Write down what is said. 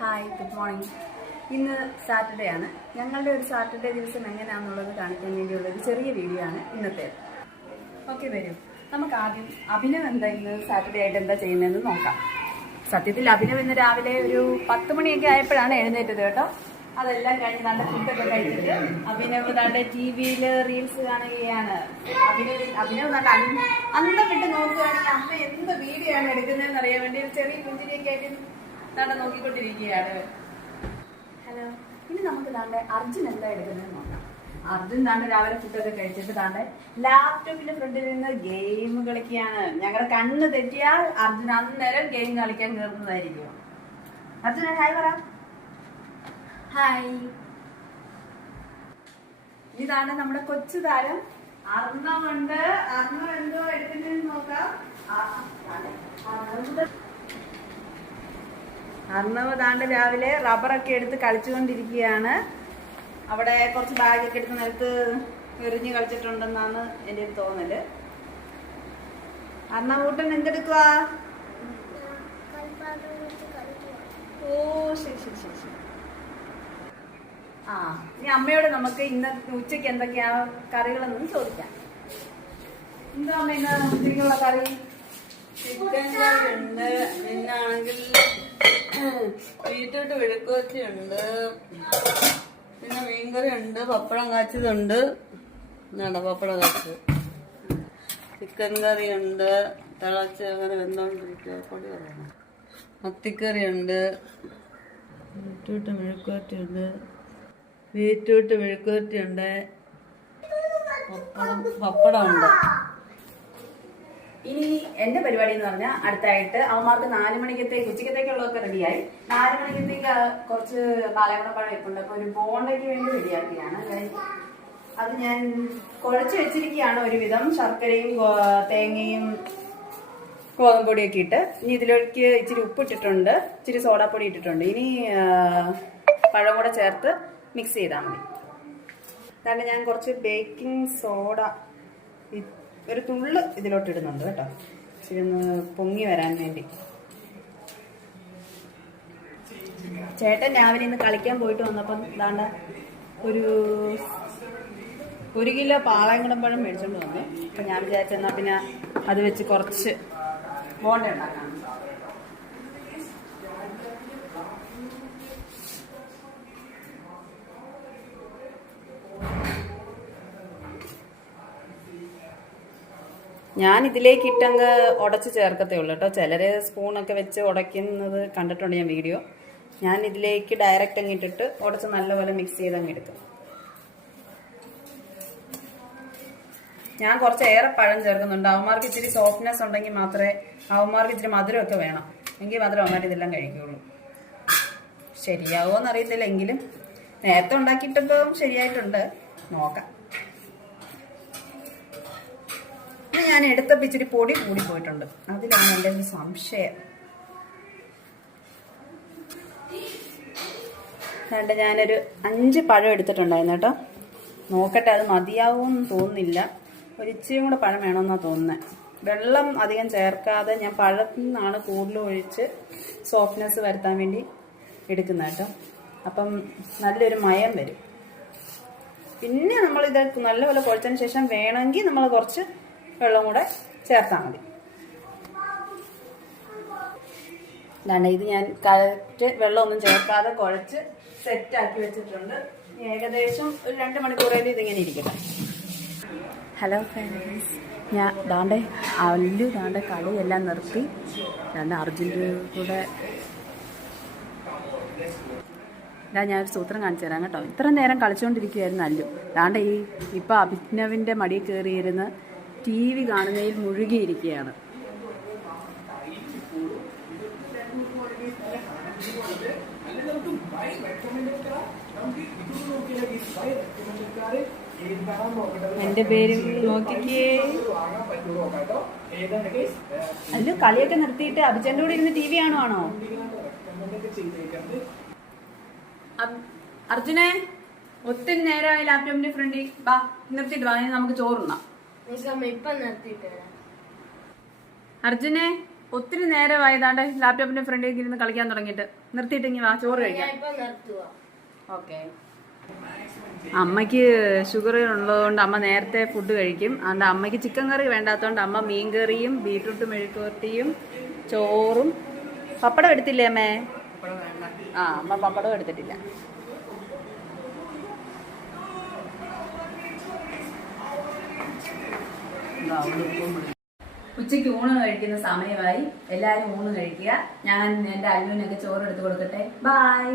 Hi, good morning. ഇന്ന് Saturday ആണ്. ഞങ്ങളുടെ ഒരു സാറ്റർഡേ ദിവസം എങ്ങനെയാണെന്നുള്ളത് കാണിക്കാൻ വേണ്ടിയുള്ള ഒരു ചെറിയ വീഡിയോ ആണ് ഇന്നത്തെ. ഓക്കെ, വരും. നമുക്ക് ആദ്യം അഭിനവ് എന്താ ഇന്ന് സാറ്റർഡേ ആയിട്ട് എന്താ ചെയ്യുന്നതെന്ന് നോക്കാം. സത്യത്തിൽ അഭിനവ് ഇന്ന് രാവിലെ ഒരു 10 മണിയൊക്കെ ആയപ്പോഴാണ് എഴുന്നേറ്റത് കേട്ടോ. അതെല്ലാം കഴിഞ്ഞ് നല്ല ഫുഡൊക്കെ കഴിച്ചിട്ട് അഭിനവ് തന്റെ TV-യിൽ റീൽസ് കാണുകയാണ്. അഭിനവ് നല്ല അന്തം വിട്ട് നോക്കുകയാണെങ്കിൽ അമ്മ എന്ത് വീഡിയോ ആണ് എടുക്കുന്നതെന്ന് അറിയാൻ വേണ്ടി ഒരു ചെറിയ പുഞ്ചിരിയൊക്കെ ആയിട്ട് താണ്ടെ നോക്കിക്കൊണ്ടിരിക്കുകയാണ്. ഹലോ, ഇനി നമുക്ക് താണ്ടെ അർജുൻ എന്താ എടുക്കുന്നത് നോക്കാം. അർജുൻ താണ്ടെ രാവിലെ ഫുഡൊക്കെ കഴിച്ചിട്ട് താണ്ടെ ലാപ്ടോപ്പിന്റെ ഫ്രണ്ടിൽ നിന്ന് ഗെയിം കളിക്കുകയാണ്. ഞങ്ങളുടെ കണ്ണ് തെറ്റിയാൽ അർജുൻ അന്നേരം ഗെയിം കളിക്കാൻ കയറുന്നതായിരിക്കും. അർജുൻ ഹായ് പറ. ഹായ്. ഇതാണ് നമ്മുടെ കൊച്ചു താരം അർണവുണ്ട്. അർണവ് എന്തോ എടുക്കുന്നതെന്ന് നോക്കാം. അർണവ് താണ്ട് രാവിലെ റബ്ബറൊക്കെ എടുത്ത് കളിച്ചുകൊണ്ടിരിക്കുകയാണ്. അവിടെ കുറച്ച് ബാഗൊക്കെ എടുത്ത് നിലത്ത് എറിഞ്ഞ് കളിച്ചിട്ടുണ്ടെന്നാണ് എൻ്റെ ഒരു തോന്നല്. അർണവൂട്ടൻ എന്തെടുക്കുക? ഓ, ശരി ശരി ശരി ശരി. ഇനി അമ്മയോട് നമുക്ക് ഇന്ന് ഉച്ചയ്ക്ക് എന്തൊക്കെയാ കറികളെന്ന് ചോദിക്കാം. എന്താ അമ്മ ഇന്ന് ഉച്ചയ്ക്കുള്ള കറി? ചിക്കൻ കറി ഉണ്ട്, പിന്നാണെങ്കിൽ ബീറ്റ്റൂട്ട് മെഴുക്കുവരട്ടിയുണ്ട്, പിന്നെ മീൻകറി ഉണ്ട്, പപ്പടം കാച്ചതുണ്ട്. എന്താണ് പപ്പടം കാച്ചത്? ചിക്കൻ കറി ഉണ്ട്, തിളച്ച് അങ്ങനെ വെന്തോണ്ടിരിക്കുക. പൊടി പറയണം. മത്തിക്കറി ഉണ്ട്, ബീറ്റ്റൂട്ട് മെഴുക്കുവരട്ടിയുണ്ട്, പപ്പടം ഉണ്ട്. ഇനി എന്റെ പരിപാടി എന്ന് പറഞ്ഞാൽ അടുത്തായിട്ട് അവന്മാർക്ക് 4 മണിക്കത്തേക്ക് ഉച്ചക്കത്തേക്കുള്ളതൊക്കെ റെഡിയായി. 4 മണിക്കത്തേക്ക് കുറച്ച് പാലക്കടപ്പഴം ഇട്ടുണ്ട്. അപ്പൊ ഒരു ബോണ്ടയ്ക്ക് വേണ്ടി റെഡിയാക്കിയാണ്. അത് ഞാൻ കുഴച്ച് വെച്ചിരിക്കുകയാണ് ഒരുവിധം. ശർക്കരയും തേങ്ങയും ഗോതമ്പൊടിയൊക്കെ ഇട്ട്. ഇനി ഇതിലേക്ക് ഇച്ചിരി ഉപ്പിട്ടിട്ടുണ്ട്, ഇച്ചിരി സോഡാപ്പൊടി ഇട്ടിട്ടുണ്ട്. ഇനി പഴം കൂടെ ചേർത്ത് മിക്സ് ചെയ്താൽ മതി. കാരണം ഞാൻ കുറച്ച് ബേക്കിംഗ് സോഡ ഒരു തുള്ള് ഇതിലോട്ട് ഇടുന്നുണ്ട് കേട്ടോ, ഇച്ചിരി ഒന്ന് പൊങ്ങി വരാൻ വേണ്ടി. ചേട്ടൻ രാവിലെ ഇന്ന് കളിക്കാൻ പോയിട്ട് വന്നപ്പം ദാണ്ട ഒരു 1 കിലോ പാളയംകുടമ്പഴം മേടിച്ചോണ്ട് വന്നു. അപ്പൊ ഞാൻ വിചാരിച്ചെന്നാ പിന്നെ അത് വെച്ച് കുറച്ച് ബോണ്ട ഉണ്ടാക്കാം. ഞാൻ ഇതിലേക്ക് ഇട്ടങ്ങ് ഉടച്ച് ചേർക്കത്തേ ഉള്ളൂ കേട്ടോ. ചിലര് സ്പൂണൊക്കെ വെച്ച് ഉടയ്ക്കുന്നത് കണ്ടിട്ടുണ്ട് ഞാൻ വീഡിയോ. ഞാൻ ഇതിലേക്ക് ഡയറക്റ്റ് അങ്ങ് ഇട്ടിട്ട് ഉടച്ച് നല്ലപോലെ മിക്സ് ചെയ്ത് അങ്ങ് എടുക്കും. ഞാൻ കുറച്ച് ഏറെ പഴം ചേർക്കുന്നുണ്ട്. അവന്മാർക്ക് ഇച്ചിരി സോഫ്റ്റ്നെസ് ഉണ്ടെങ്കിൽ മാത്രമേ, അവന്മാർക്ക് ഇച്ചിരി മധുരമൊക്കെ വേണം, എങ്കിൽ മാത്രമേ അവന്മാർ ഇതെല്ലാം കഴിക്കുകയുള്ളൂ. ശരിയാവുമോന്ന് അറിയത്തില്ല, എങ്കിലും നേരത്തെ ഉണ്ടാക്കിയിട്ടപ്പോൾ ശരിയായിട്ടുണ്ട്. നോക്കാം. ഞാൻ എടുത്തപ്പോൾ ഇച്ചിരി പൊടി കൂടി പോയിട്ടുണ്ട്, അതിലാണ് എൻ്റെ ഒരു സംശയം. അതുകൊണ്ട് ഞാനൊരു 5 പഴം എടുത്തിട്ടുണ്ടായിരുന്നു കേട്ടോ. നോക്കട്ടെ, അത് മതിയാവുമെന്ന് തോന്നുന്നില്ല. ഒരിച്ചിരി കൂടെ പഴം വേണമെന്നാണ് തോന്നുന്നത്. വെള്ളം അധികം ചേർക്കാതെ ഞാൻ പഴത്തിൽ നിന്നാണ് കൂടുതൽ ഒഴിച്ച് സോഫ്റ്റ്നെസ് വരുത്താൻ വേണ്ടി എടുക്കുന്നത് കേട്ടോ. അപ്പം നല്ലൊരു മയം വരും. പിന്നെ നമ്മളിത് നല്ലപോലെ കുഴച്ചതിന് ശേഷം വേണമെങ്കിൽ നമ്മൾ കുറച്ച് വെള്ളം കൂടെ ചേർത്താൽ മതി. അല്ലാണ്ട് ഇത് ഞാൻ കറക്റ്റ് വെള്ളമൊന്നും ചേർക്കാതെ കുഴച്ച് സെറ്റാക്കി വെച്ചിട്ടുണ്ട്. ഏകദേശം ഒരു 2 മണിക്കൂറേലും ഇതിങ്ങനെ ഇരിക്കട്ടെ. ഹലോ ഫ്രണ്ട്സ്, ഞാൻ ദാണ്ടെ കളിയെല്ലാം നിർത്തി അർജുൻ്റെ കൂടെ ഞാനൊരു സൂത്രം കാണിച്ചു തരാം കേട്ടോ. ഇത്ര നേരം കളിച്ചുകൊണ്ടിരിക്കുകയായിരുന്നു അല്ലു. ദാണ്ടെ ഇപ്പം അഭിനവിൻ്റെ മടിയിൽ കയറിയിരുന്ന് TV കാണുന്നതിൽ മുഴുകിയിരിക്കുകയാണ്. എന്റെ പേര് നോക്കിക്കേ. അല്ലു കളിയൊക്കെ നിർത്തിയിട്ട് അഭിചന്റെ കൂടെ ഇരുന്ന് TV കാണുവാണോ? അർജുനെ, ഒത്തിരി നേരമായി ലാപ്ടോപ്പിന്റെ ഫ്രണ്ടിൽ വാ, നിർത്തിയിട്ട് വാ, നമുക്ക് ചോറുണ്ണാം. ഇപ്പൊ നിർത്തിയിട്ട് അർജുനെ ഒത്തിരി നേരമായതാണ്ട് ലാപ്ടോപ്പിന്റെ ഫ്രണ്ടിൽ ഇരുന്ന് കളിക്കാൻ തുടങ്ങിയിട്ട്. നിർത്തിയിട്ട് ഇനി വാ ചോറ് കഴിക്കാം. ഓക്കെ. അമ്മയ്ക്ക് ഷുഗർ ഉള്ളതുകൊണ്ട് അമ്മ നേരത്തെ ഫുഡ് കഴിക്കും. അതുകൊണ്ട് അമ്മയ്ക്ക് ചിക്കൻ കറി വേണ്ടാത്തതുകൊണ്ട് അമ്മ മീൻ കറിയും ബീട്രൂട്ട് മെഴുക്കുവരട്ടിയും ചോറും. പപ്പടം എടുത്തില്ലേ അമ്മേ? ആ, അമ്മ പപ്പടം എടുത്തിട്ടില്ല. ഉച്ചയ്ക്ക് ഊണ് കഴിക്കുന്ന സമയമായി. എല്ലാവരും ഊണ് കഴിക്കുക. ഞാൻ എൻ്റെ അല്ലുവിനൊക്കെ ചോറ് എടുത്ത് കൊടുക്കട്ടെ. ബൈ.